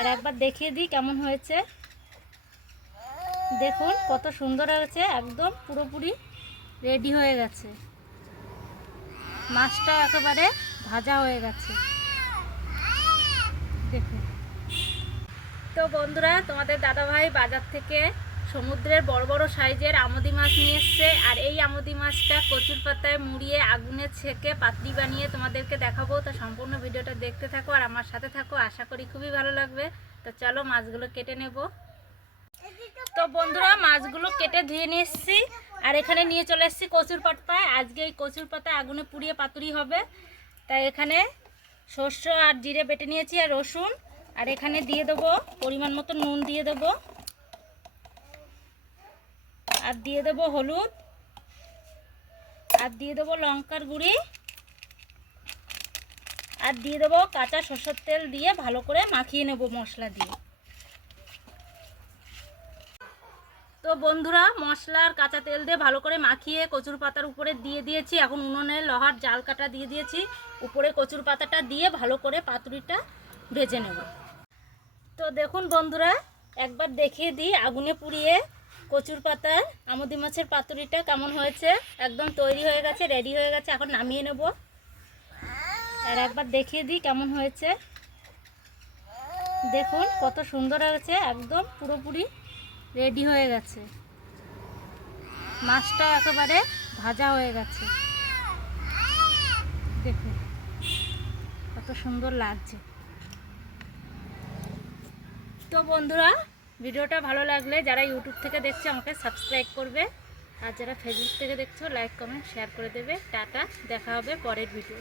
আর একবার দেখিয়ে দিই কেমন হয়েছে। দেখুন কত সুন্দর হয়েছে, একদম পুরোপুরি রেডি হয়ে গেছে। মাছটা একেবারে ভাজা হয়ে গেছে দেখুন। তো বন্ধুরা, তোমাদের দাদাভাই বাজার থেকে সমুদ্রের বড় বড় সাইজের আমোদি মাছ নিয়ে এসছে। আর এই আমোদি মাছটা কচুর পাতায় মুড়িয়ে আগুনে ছেঁকে পাতলি বানিয়ে তোমাদেরকে দেখাবো। তো সম্পূর্ণ ভিডিওটা দেখতে থাকো আর আমার সাথে থাকো, আশা করি খুবই ভালো লাগবে। তো চলো মাছগুলো কেটে নেব। তো বন্ধুরা, মাছগুলো কেটে ধুয়ে নিয়ে এসেছি আর এখানে নিয়ে চলে এসেছি কচুর পাতায়। আজকে এই কচুর পাতায় আগুনে পুড়িয়ে পাতুরি হবে। তাই এখানে সর্ষে আর জিরে বেটে নিয়েছি আর রসুন। আর এখানে দিয়ে দেবো পরিমাণ মতো নুন দিয়ে দেবো, আর দিয়ে দেবো হলুদ, আর দিয়ে দেবো লঙ্কার গুঁড়ি, আর দিয়ে দেবো কাঁচা সরষের তেল দিয়ে ভালো করে মাখিয়ে নেব মশলা দিয়ে। তো বন্ধুরা, মশলা আর কাঁচা তেল দিয়ে ভালো করে মাখিয়ে কচুর পাতার উপরে দিয়ে দিয়েছি। এখন উনুনে লোহার জাল কাটা দিয়ে দিয়েছি, উপরে কচুর পাতাটা দিয়ে ভালো করে পাতুরিটা ভেজে নেব। তো দেখুন বন্ধুরা, একবার দেখিয়ে দিই আগুনে পুড়িয়ে কচুর পাতার আমোদি মাছের পাতুরিটা কেমন হয়েছে। একদম তৈরি হয়ে গেছে, রেডি হয়ে গেছে। এখন নামিয়ে নেব। আর একবার দেখিয়ে দিই কেমন হয়েছে। দেখুন কত সুন্দর হয়েছে, একদম পুরোপুরি রেডি হয়ে গেছে। মাছটা একেবারে ভাজা হয়ে গেছে দেখুন কত সুন্দর লাগছে। তো বন্ধুরা, ভিডিওটা ভালো লাগলে যারা ইউটিউব থেকে দেখছে আমাকে সাবস্ক্রাইব করবে, আর যারা ফেসবুক থেকে দেখছো লাইক কমেন্ট শেয়ার করে দেবে। টাটা, দেখা হবে পরের ভিডিও।